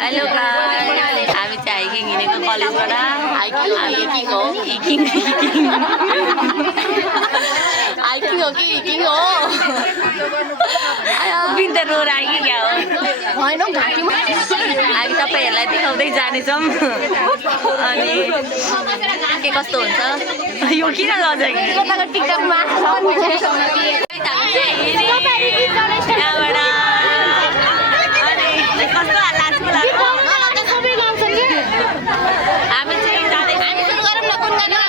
hello guys हामी चाहिँ hiking हिँडेको कलेजबाट हाइकिङ हो हिकिङ हो बिन्दा रोएर आयो कि क्या हो होइन हामी तपाईँहरूलाई देखाउँदै जानेछौँ अनि के कस्तो हुन्छ यो किन लजाइ टिकटकमा कस्तो लाजको लाग्छ हामी चाहिँ जाँदैछौँ हामी सुरु गरौँ न कुन गाना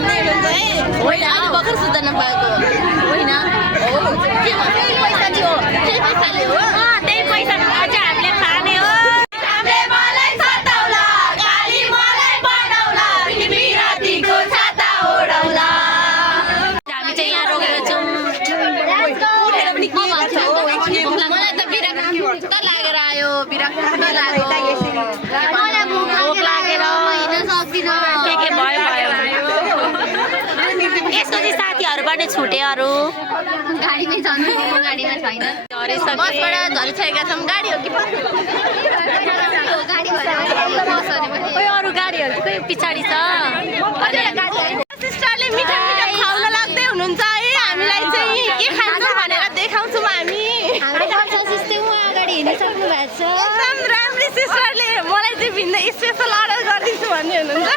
होइन अहिले भर्खर सुधार्न पाएको होइन के भन्छ पैसा थियो त्यही पैसाले हो त्यही पैसा चाहिँ हामीले खाने हो हामीले मलाई सताउला गाली मलाई बनाउला बिरातीको छाता ओढाउला हामी चाहिँ यहाँ रोकेको छौँ मलाई त बिराक्त लागेर आयो बिराक्त लाग्यो मलाई भोक लागेर हिँड्न सक्दिनँ के भयो यस्तो चाहिँ साथीहरूबाट छुटे अरू गाडीमै छन् गाडीमा छैन बसबाट झरिसकेका छौँ गाडी हो कि खोइ अरू गाडीहरू खोइ पछाडि छ सिस्टरले मिठा मिठा खुवाउन लाग्दै हुनुहुन्छ है हामीलाई चाहिँ के खान्छौँ भनेर देखाउँछौँ हामी अगाडि हिँडिसक्नु भएको छ एकदम राम्री सिस्टरले मलाई चाहिँ भिन्न स्पेसल अर्डर गरिदिन्छु भन्ने हुनुहुन्छ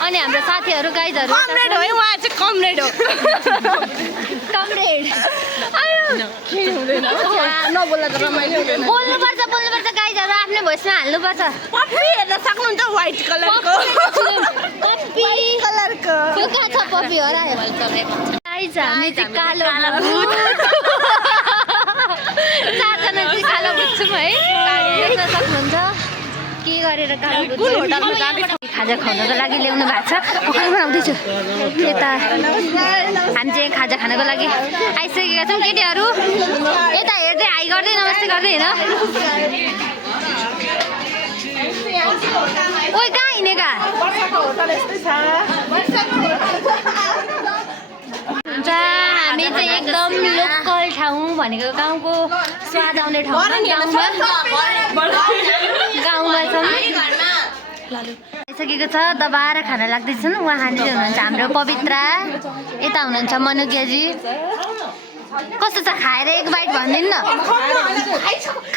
अनि हाम्रो साथीहरू गाइजहरू कमरेड हो उहाँ चाहिँ कमरेड हो कमरेड नबोल्दा त रमाइलो हुँदैन बोल्नुपर्छ गाइजहरू आफ्नै भोइसमा हाल्नुपर्छ पप्पी हेर्न सक्नुहुन्छ व्हाइट कलरको पप्पी कलरको त्यो कहाँ छ पप्पी हो र गाइज हामी चाहिँ कालो भूत गरेर खाजा खानको लागि ल्याउनु भएको छ पकाइ बनाउँदैछु यता हामी चाहिँ खाजा खानको लागि आइसकेका छौँ केटीहरू यता हेर्दै हाई गर्दै नमस्ते गर्दै हेर ओइ कहाँ हिँडेका हुन्छ हामी चाहिँ एकदम लोकल ठाउँ भनेको गाउँको स्वाद आउने ठाउँ गाउँमा छौँ आइसकेको छ दबाएर खाना लाग्दैछन् उहाँले हुनुहुन्छ हाम्रो पवित्रा यता हुनुहुन्छ मनुज्ञजी कस्तो छ खाएर एक बाइट भनिदिनु न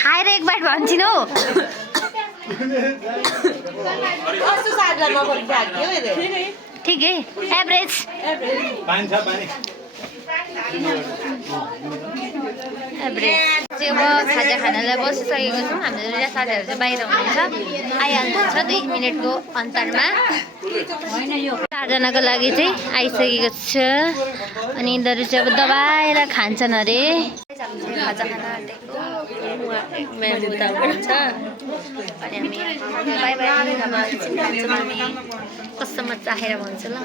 खाएर एक बाइट भन्छन् हौ ठिकै एभरेज चाहिँ अब खाजा खानालाई बसिसकेको छौँ हाम्रो साथीहरू चाहिँ बाहिर हुनुहुन्छ आइहाल्नुहुन्छ 2 मिनटको अन्तरमा 4 जनाको लागि चाहिँ आइसकेको छ अनि यिनीहरू चाहिँ अब दबाएर खान्छन् अरे खाजा खाना आँटेको हुनुहुन्छ अनि हामी बाई बाई खान्छौँ हामी कस्तो मजा आएर भन्छु ल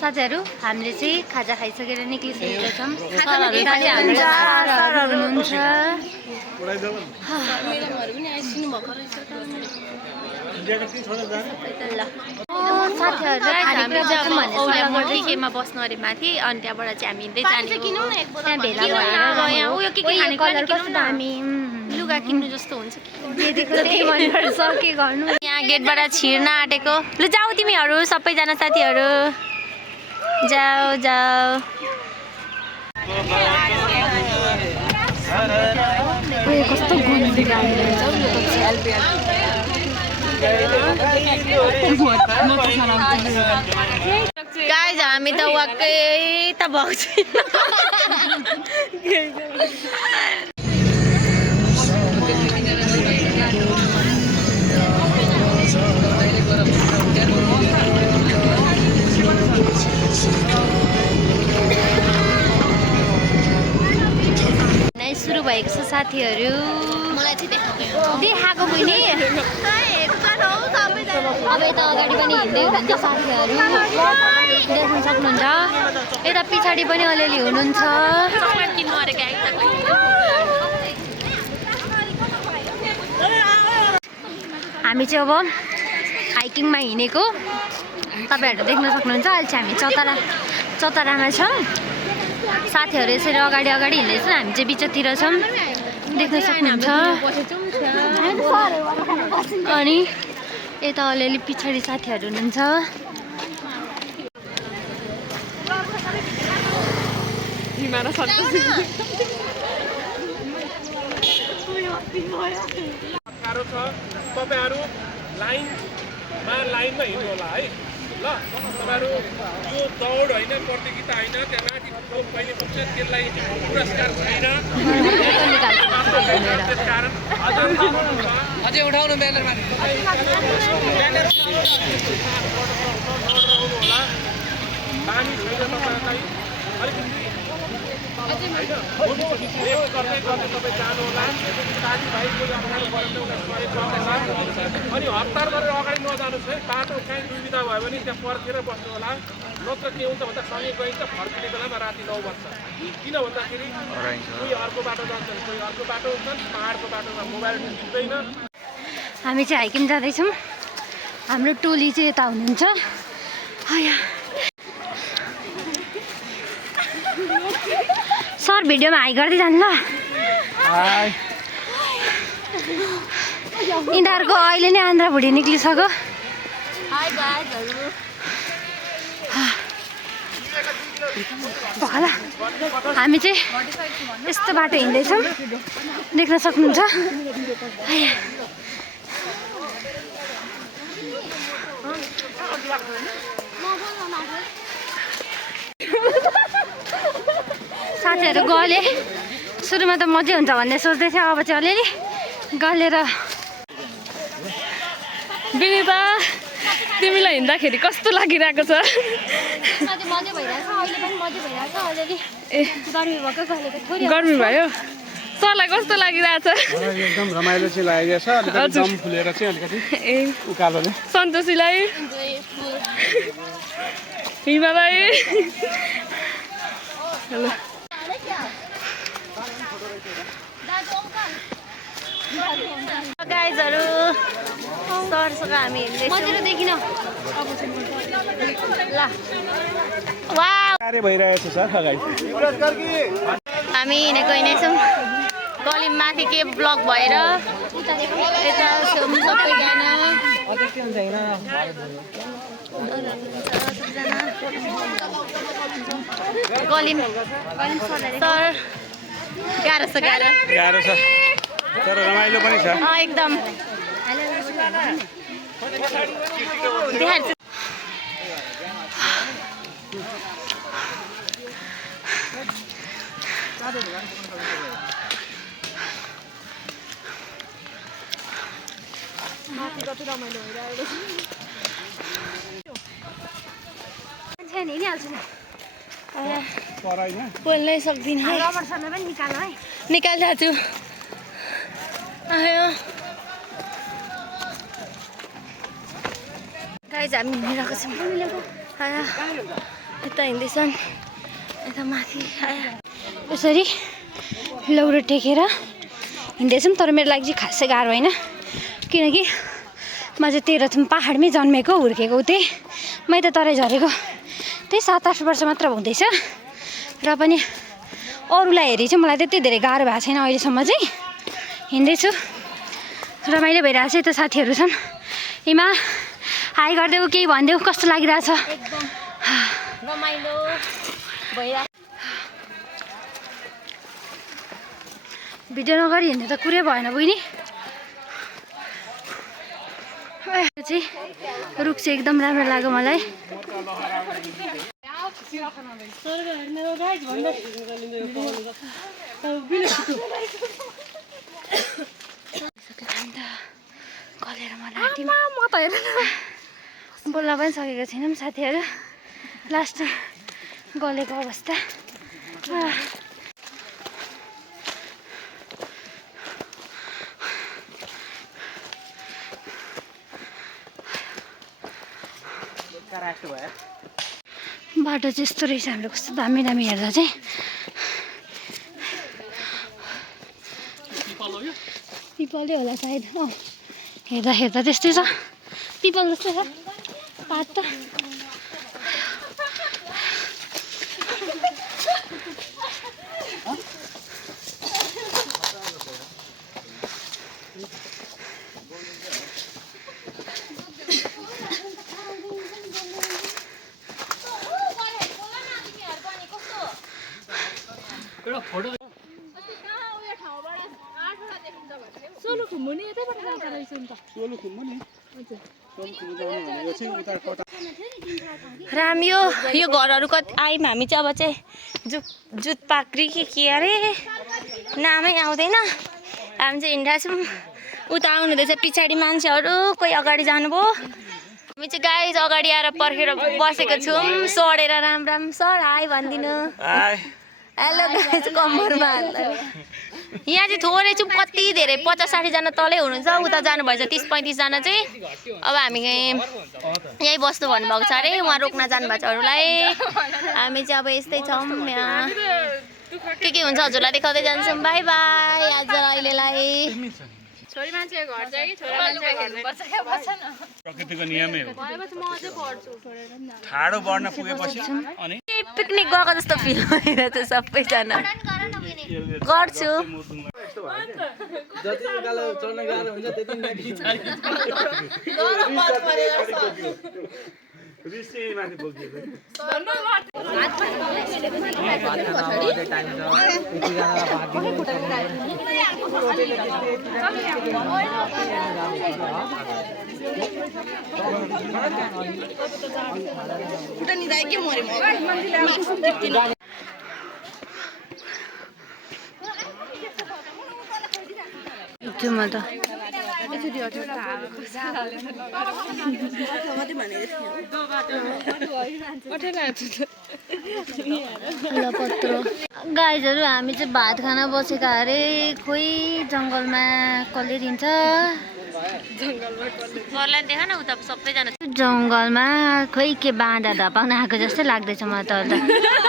साथीहरू हामीले चाहिँ खाजा खाइसकेर निक्लिसकेका छौँ सरहरू हुनुहुन्छ केमा बस्नु अरे माथि अनि त्यहाँबाट चाहिँ हामी हिँड्दै जाने त्यहाँ भेला भएर उयो के खाने हामी लुगा किन्नु जस्तो हुन्छ के गर्नु यहाँ गेटबाट छिर्न आँटेको लु जाऊ तिमीहरू सबैजना साथीहरू जाऊ जाऊ कस्तो गाइज हामी त वाक्कै त भएको छैन सुरु भएको छ साथीहरू मलाई चाहिँ देखाएको बहिनी अब यता अगाडि पनि हिँड्दै हुनुहुन्छ साथीहरू देख्न सक्नुहुन्छ यता पछाडि पनि अलिअलि हुनुहुन्छ हामी चाहिँ अब हाइकिङमा हिँडेको तपाईँहरू देख्न सक्नुहुन्छ अहिले चाहिँ हामी चतरामा छौँ साथीहरू यसरी अगाडि हिँड्दैछन् हामी चाहिँ बिचतिर छौँ देख्न सक्नुहुन्छ अनि यता अलिअलि पछाडि साथीहरू हुनुहुन्छ तपाईहरु लाइनमा हिँड्नु होला है ल तपाईहरु यो दौड हैन प्रतियोगिता हैन त्यहाँ माथि पहिले पुग्छ त्यसलाई पुरस्कार छैन त्यसकारण अझै उठाउनु ब्यानर माथि होला पानी छैन तपाईहरुलाई अलिकति तपाईँ जानु होला साथीभाइ कोही अगाडि बढ्नु अनि हतार गरेर अगाडि नजानुहोस् है बाटो कहीँ दुविधा भयो भने त्यहाँ पर्खेर बस्नु होला नत्र के हुन्छ भन्दा सँगै गइन्छ फर्किने बेलामा राति 9 बज्छ किन भन्दाखेरि कोही अर्को बाटो जान्छन् कोही अर्को बाटो हुन्छन् पहाडको बाटोमा मोबाइल मिल्दैन हामी चाहिँ हाइकिङ जाँदैछौँ हाम्रो टोली चाहिँ यता हुनुहुन्छ सर भिडियोमा हाई गर्दै जानु ल यिनीहरूको अहिले नै आन्द्रा भुडी निक्लिसक्यो होला हामी चाहिँ यस्तो बाटो हिँड्दैछौँ देख्न सक्नुहुन्छ साथीहरू गले सुरुमा त मजै हुन्छ भन्ने सोच्दै थियो अब चाहिँ अलिअलि गलेर बिबा तिमीलाई हिँड्दाखेरि कस्तो लागिरहेको छ मजा भइरहेछ अहिले पनि मजा भइरहेछ अलिअलि ए गर्मी भएको कहिलेको थोरै गर्मी भयो सरलाई कस्तो लागिरहेछ एकदम रमाइलो चाहिँ लागेको छ अलिकति दम फुलेर चाहिँ अलिकति ए उकालोले सन्तोषीलाई हिमालाई हेलो गाइजहरू सरसँग हामी मजाले देखिन ल वाउ कार्य भइरहेको छ सर अगाडि हामी हिँडेको हिँडेछौँ गलिम माथि के ब्लक भएर यता छौँ सबैजना गलिम सर गाह्रो छ गाह्रो छ तर रमाइलो पनि छ एकदम देखाउँछु बोल्नै सक्दिनँ है निकालिरहेको छु आयो गाइज हामी हिँडिरहेको छौँ आयो यता हिँड्दैछन् यता माथि आयो यसरी लौरो टेकेर हिँड्दैछौँ तर मेरो लागि चाहिँ खासै गाह्रो होइन किनकि म चाहिँ तेह्रथुम पाहाडमै जन्मेको हुर्केको त्यही मै त तराई झरेको त्यही 7-8 वर्ष मात्र हुँदैछ र पनि अरूलाई हेरी चाहिँ मलाई त्यति धेरै गाह्रो भएको छैन अहिलेसम्म चाहिँ हिँड्दैछु रमाइलो भइरहेको छ यता साथीहरू छन् हिमा हाई गरिदेऊ केही भनिदेऊ कस्तो लागिरहेछ रमाइलो भइरहेको भिडियो नगरी हिँड्ने त कुरै भएन बहिनी चाहिँ रुख चाहिँ एकदम राम्रो लाग्यो मलाई कलेर मलाई बोल्न पनि सकेको छैनौँ साथीहरू लास्ट गलेको अवस्था बाटो चाहिँ यस्तो रहेछ हाम्रो कस्तो दामी दामी हेर्दा चाहिँ पिपलै होला सायद हेर्दा हेर्दा त्यस्तै छ पिपल जस्तै छ पात त राम यो घरहरू कति आयौँ हामी चाहिँ अब चाहिँ जुत पाक्री के अरे नामै आउँदैन हामी चाहिँ हिँडिरहेछौँ उता आउनु हुँदैछ पछाडि मान्छेहरू कोही अगाडि जानुभयो हामी चाहिँ गाई अगाडि आएर पर्खेर बसेको छौँ सडेर राम राम सर हाई भनिदिनु हेलो गाइज कम्मरमा हाल्दा यहाँ चाहिँ थोरै छु कति धेरै 50-60 जना तलै हुनुहुन्छ उता जानुभएछ 30-35 जना चाहिँ अब हामी यहीँ बस्नु भन्नुभएको छ अरे उहाँ रोक्न जानुभएको छ अरूलाई हामी चाहिँ अब यस्तै छौँ यहाँ के हुन्छ हजुरलाई देखाउँदै जान्छौँ बाई बाई आज अहिलेलाई छोरी मान्छेको घर चाहिँ छोरा मान्छेको हेर्नुपर्छ क्या बस्छ न प्रकृतिको नियमै हो भएपछि म अझै पढ्छु ठाडो बढ्न पुगेपछि अनि पिकनिक गएको जस्तो फिल भइरहेछ सबैजना गर्छु जति उकालो चढ्न गाह्रो हुन्छ त्यति माथि माथि बोकिएको म त गाइजहरू हामी चाहिँ भात खान बसेका अरे खोइ जङ्गलमा कसले दिन्छ जङ्गलमा खोइ के बाँधा धपाउन आएको जस्तै लाग्दैछ मलाई त अहिले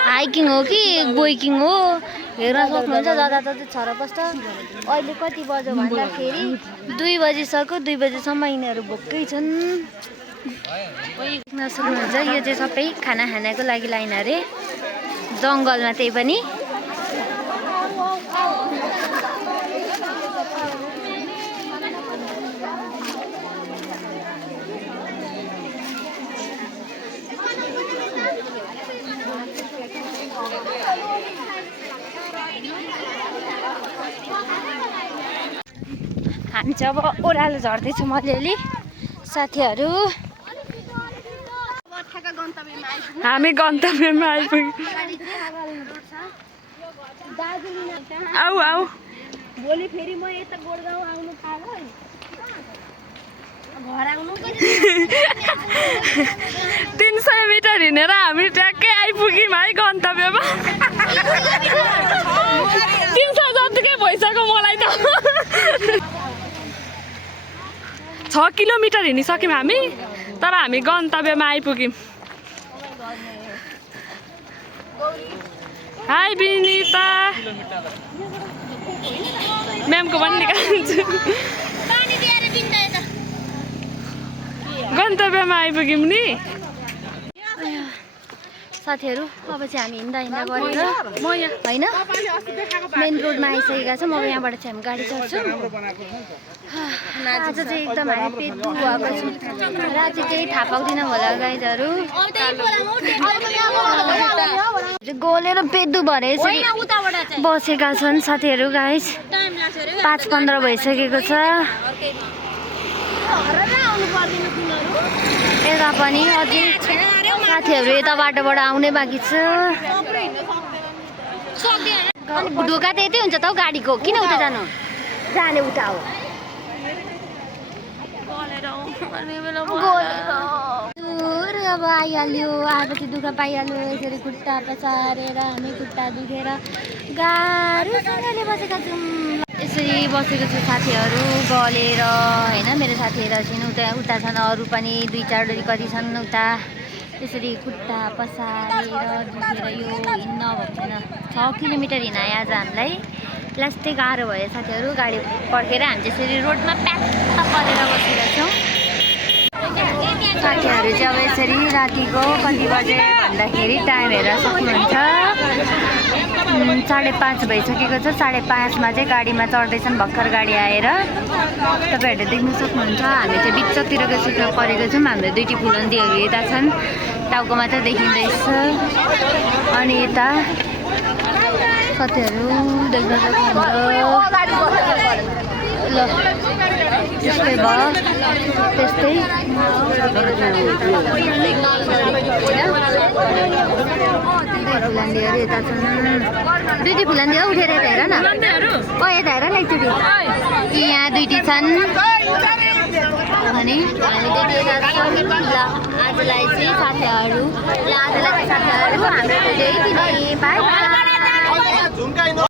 हाइकिङ हो कि बोइकिङ हो हेर्न सक्नुहुन्छ जताततै छरपस्ट अहिले कति बज्यो भन्दाखेरि 2 बजिसक्यो 2 बजीसम्म यिनीहरू भोकै छन् सक्नुहुन्छ यो चाहिँ सबै खाना खानको लागि लाइन अरे जङ्गलमा त्यही पनि हामी चाहिँ अब ओह्रालो झर्दैछौँ अलिअलि साथीहरू हामी गन्तव्यमा आइपुग्यौँ आऊ आऊ भोलि फेरि म यता गोडगाउँ आउनु पालो 300 मिटर हिँडेर हामी ट्याक्कै आइपुग्यौँ है गन्तव्यमा 300 जतिकै भइसक्यो मलाई त 6 किलोमिटर हिँडिसक्यौँ हामी तर हामी गन्तव्यमा आइपुग्यौँ हाई बिनिता म्यामको पनि निकाल्छु गन्तव्यमा आइपुग्यौँ नि साथीहरू अब चाहिँ हामी हिँड्दा हिँड्दा गरेर होइन मेन रोडमा आइसकेका छौँ अब यहाँबाट चाहिँ हामी गाडी चढ्छौँ आज चाहिँ एकदम हामी पेदु भएको छौँ राति चाहिँ थाहा पाउँदिनँ होला गाइजहरू गोलेर पेदु भएर बसेका छन् साथीहरू गाइज 5:15 भइसकेको छ यता पनि अझै साथीहरू यता बाटोबाट आउने बाँकी छ ढोका त यतै हुन्छ त हौ गाडीको किन उता जानु जाने उता हो अब आइहाल्यो आएपछि दुःख पाइहाल्यो यसरी खुट्टा पसारेर हामी खुट्टा दुखेर गाह्रोसँगले बसेका छौँ यसरी बसेको छु साथीहरू गलेर होइन मेरो साथीहरू छन् उता छन् अरू पनि 2-4 डोरी कति छन् उता यसरी खुट्टा पसारेर दुखेर यो हिँड्न भएको छैन 6 किलोमिटर हिँडायो आज हामीलाई लास्टै गाह्रो भयो साथीहरू गाडी पर्खेर हामी त्यसरी रोडमा प्याक्क परेर बसेका छौँ साथीहरू चाहिँ अब यसरी रातिको कति बजे भन्दाखेरि टाइम हेरेर सक्नुहुन्छ 5:30 भइसकेको छ 5:30मा चाहिँ गाडीमा चढ्दैछन् भर्खर गाडी आएर तपाईँहरूले देख्न सक्नुहुन्छ हामी चाहिँ बिचतिरको सिटमा परेको छौँ हाम्रो 2टी फुलन्तीहरू यता छन् टाउको मात्र देखिँदैछ अनि यता साथीहरू देख्न सक्नुहुन्छ ल त्यस्तै भयो त्यस्तै फुलन्तीहरू यता छन् 2टी फुलन्ती हो उठेर यता हेर न यता हेर न एकचोटि यहाँ 2टी छन् अनि हामी त्यति यता छौँ ल आजलाई चाहिँ साथीहरू हाम्रो बाई